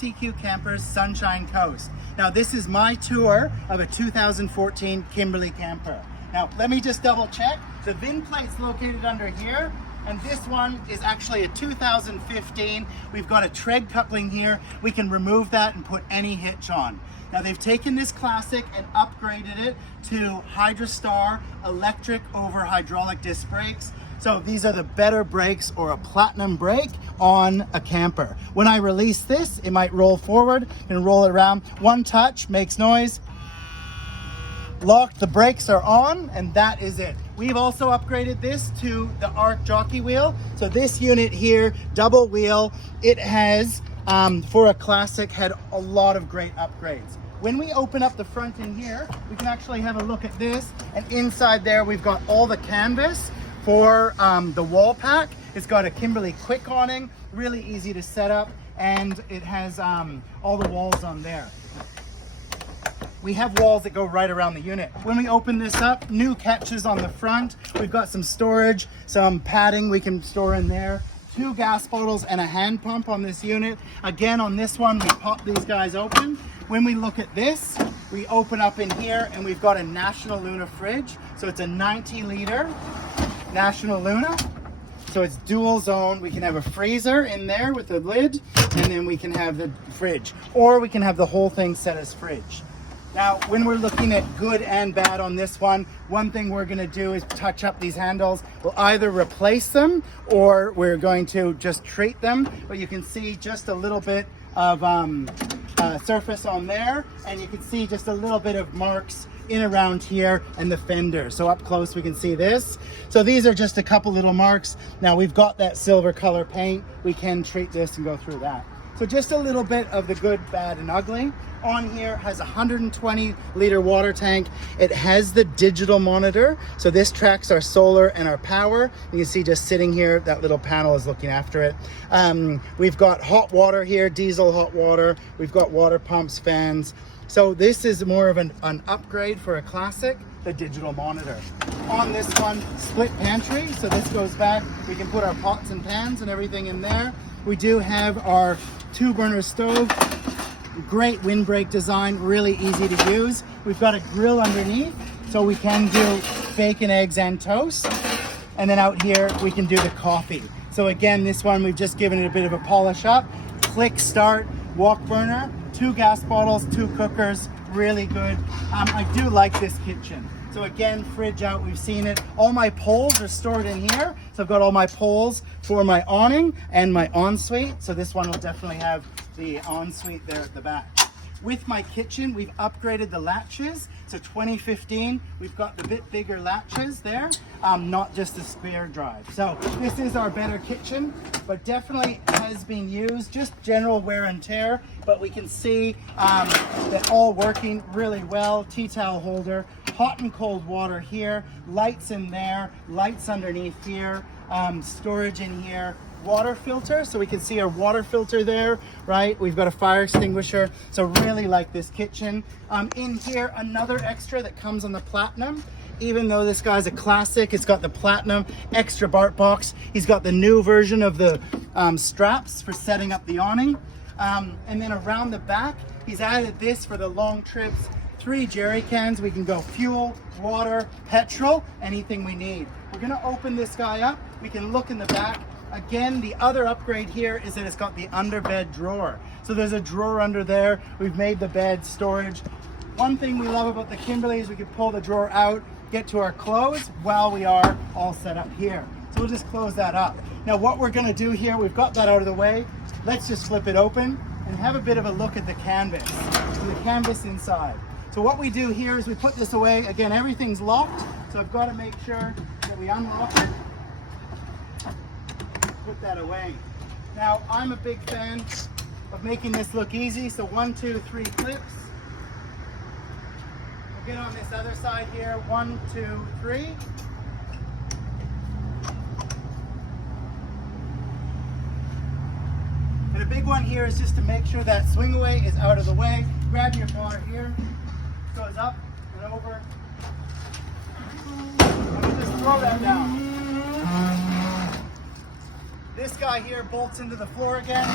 SEQ Campers Sunshine Coast. Now this is my tour of a 2014 Kimberley Kamper. Now let me just double check. The VIN plate's located under here, and this one is actually a 2015. We've got a tread coupling here. We can remove that and put any hitch on. Now they've taken this classic and upgraded it to Hydrostar electric over hydraulic disc brakes. So these are the better brakes, or a platinum brake on a camper. When I release this, it might roll forward and roll it around. One touch makes noise. Locked, the brakes are on, and that is it. We've also upgraded this to the Arc jockey wheel. So this unit here, double wheel, it has, for a classic, had a lot of great upgrades. When we open up the front in here, we can actually have a look at this, and inside there we've got all the canvas for the wall pack. It's got a Kimberley quick awning, really easy to set up, and it has all the walls on there. We have walls that go right around the unit. When we open this up, new catches on the front. We've got some storage, some padding we can store in there. 2 gas bottles and a hand pump on this unit. Again, on this one, we pop these guys open. When we look at this, we open up in here and we've got a National Lunar fridge. So it's a 90-liter National Lunar. So it's dual zone. We can have a freezer in there with a lid, and then we can have the fridge, or we can have the whole thing set as fridge. Now, when we're looking at good and bad on this one thing we're going to do is touch up these handles. We'll either replace them or we're going to just treat them. But you can see just a little bit of surface on there, and you can see just a little bit of marks in around here and the fender. So up close we can see this. So these are just a couple little marks. Now we've got that silver color paint. We can treat this and go through that. So just a little bit of the good, bad, and ugly. On here has a 120-liter water tank. It has the digital monitor. So this tracks our solar and our power. You can see just sitting here, that little panel is looking after it. We've got hot water here, diesel hot water. We've got water pumps, fans. So this is more of an upgrade for a classic, the digital monitor. On this one, split pantry. So this goes back. We can put our pots and pans and everything in there. We do have our 2-burner stove. Great windbreak design, really easy to use. We've got a grill underneath, so we can do bacon, eggs, and toast. And then out here, we can do the coffee. So again, this one, we've just given it a bit of a polish up. Click start, wok burner, 2 gas bottles, 2 cookers, really good. I do like this kitchen. So again, fridge out, we've seen it. All my poles are stored in here. So I've got all my poles for my awning and my ensuite. So this one will definitely have the ensuite there at the back. With my kitchen, we've upgraded the latches. So 2015, we've got the bit bigger latches there, not just the spare drive. So this is our better kitchen, but definitely has been used, just general wear and tear, but we can see that all working really well. Tea towel holder, hot and cold water here, lights in there, lights underneath here, storage in here, water filter, so we can see our water filter there, right? We've got a fire extinguisher, so really like this kitchen. In here, another extra that comes on the Platinum. Even though this guy's a classic, it's got the Platinum extra BART box. He's got the new version of the straps for setting up the awning. And then around the back, he's added this for the long trips. 3 jerry cans. We can go fuel, water, petrol, anything we need. We're gonna open this guy up. We can look in the back. Again, the other upgrade here is that it's got the underbed drawer. So there's a drawer under there. We've made the bed storage. One thing we love about the Kimberley is we can pull the drawer out, get to our clothes while we are all set up here. So we'll just close that up. Now what we're gonna do here, we've got that out of the way. Let's just flip it open and have a bit of a look at the canvas. So the canvas inside. So what we do here is we put this away. Again, everything's locked. So I've got to make sure that we unlock it. Put that away. Now, I'm a big fan of making this look easy. So 1, 2, 3 clips. We'll get on this other side here. 1, 2, 3. And a big one here is just to make sure that swing away is out of the way. Grab your bar here. Goes up and over. And we just throw that down. This guy here bolts into the floor again.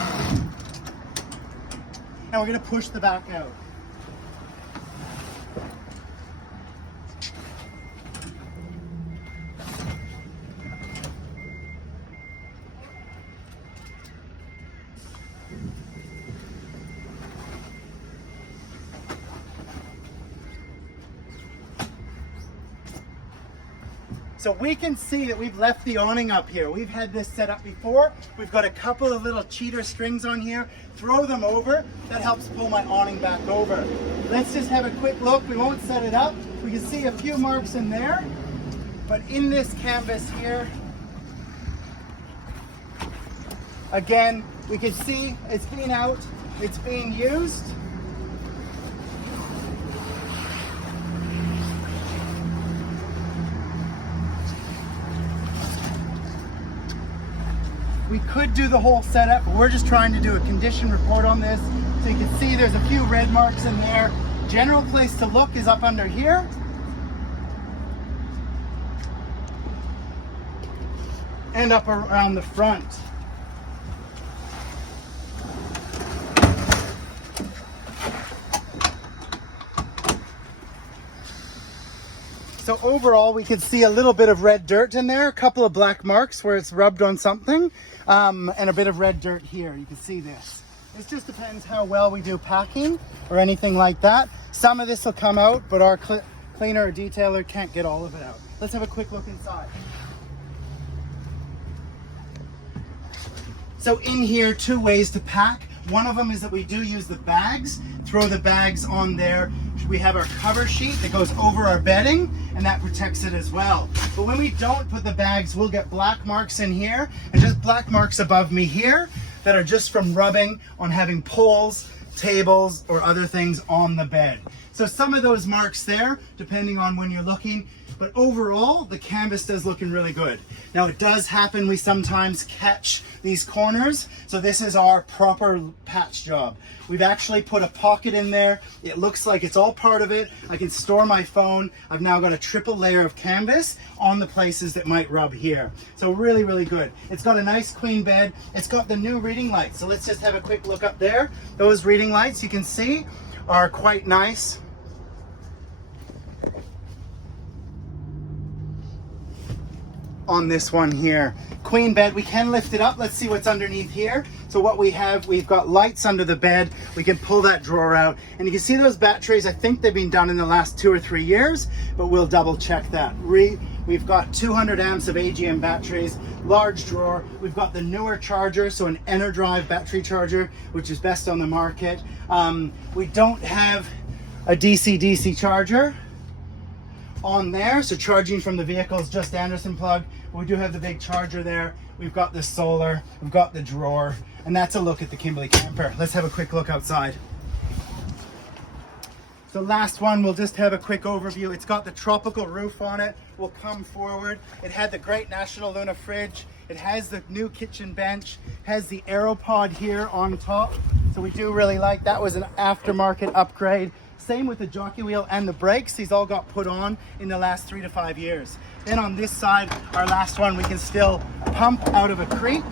and we're going to push the back out. So we can see that we've left the awning up here. We've had this set up before. We've got a couple of little cheater strings on here. Throw them over. That helps pull my awning back over. Let's just have a quick look. We won't set it up. We can see a few marks in there. But in this canvas here, again, we can see it's been out. It's being used. We could do the whole setup, but we're just trying to do a condition report on this. So you can see there's a few red marks in there. General place to look is up under here. And up around the front. So overall, we can see a little bit of red dirt in there, a couple of black marks where it's rubbed on something, and a bit of red dirt here. You can see this. It just depends how well we do packing or anything like that. Some of this will come out, but our cleaner or detailer can't get all of it out. Let's have a quick look inside. So in here, two ways to pack. One of them is that we do use the bags, throw the bags on there. We have our cover sheet that goes over our bedding, and that protects it as well. But when we don't put the bags, we'll get black marks in here and just black marks above me here that are just from rubbing on having poles, tables, or other things on the bed. So some of those marks there, depending on when you're looking, but overall, the canvas does looking really good. Now it does happen, we sometimes catch these corners. So this is our proper patch job. We've actually put a pocket in there. It looks like it's all part of it. I can store my phone. I've now got a triple layer of canvas on the places that might rub here. So really, really good. It's got a nice queen bed. It's got the new reading lights. So let's just have a quick look up there. Those reading lights you can see are quite nice. On this one here, queen bed, we can lift it up. Let's see what's underneath here. So what we have, we've got lights under the bed. We can pull that drawer out, and you can see those batteries. I think they've been done in the last 2 or 3 years, but we'll double check that. We've got 200 amps of AGM batteries, large drawer. We've got the newer charger, so an EnerDrive battery charger, which is best on the market. We don't have a DC-DC charger on there, so charging from the vehicle is just Anderson plug. We do have the big charger there. We've got the solar, we've got the drawer, and that's a look at the Kimberley Kamper. Let's have a quick look outside. So last one, we'll just have a quick overview. It's got the tropical roof on it. We'll come forward. It had the great National Lunar fridge. It has the new kitchen bench, has the AeroPod here on top. So we do really like that. Was an aftermarket upgrade. Same with the jockey wheel and the brakes. These all got put on in the last 3 to 5 years. Then on this side, our last one, we can still pump out of a creek.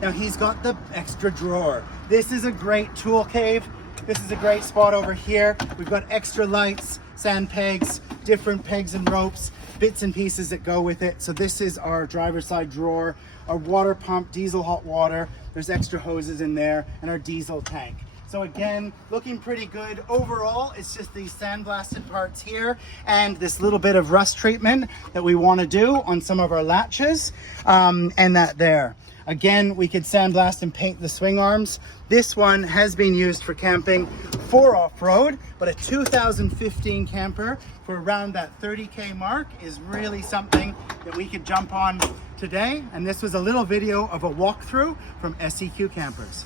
Now he's got the extra drawer. This is a great tool cave. This is a great spot over here. We've got extra lights, sand pegs, different pegs and ropes, bits and pieces that go with it. So this is our driver's side drawer, our water pump, diesel hot water. There's extra hoses in there, and our diesel tank. So again, looking pretty good. Overall, it's just these sandblasted parts here and this little bit of rust treatment that we want to do on some of our latches, and that there. Again, we could sandblast and paint the swing arms. This one has been used for camping for off-road, but a 2015 camper for around that 30K mark is really something that we could jump on today. And this was a little video of a walkthrough from SEQ Campers.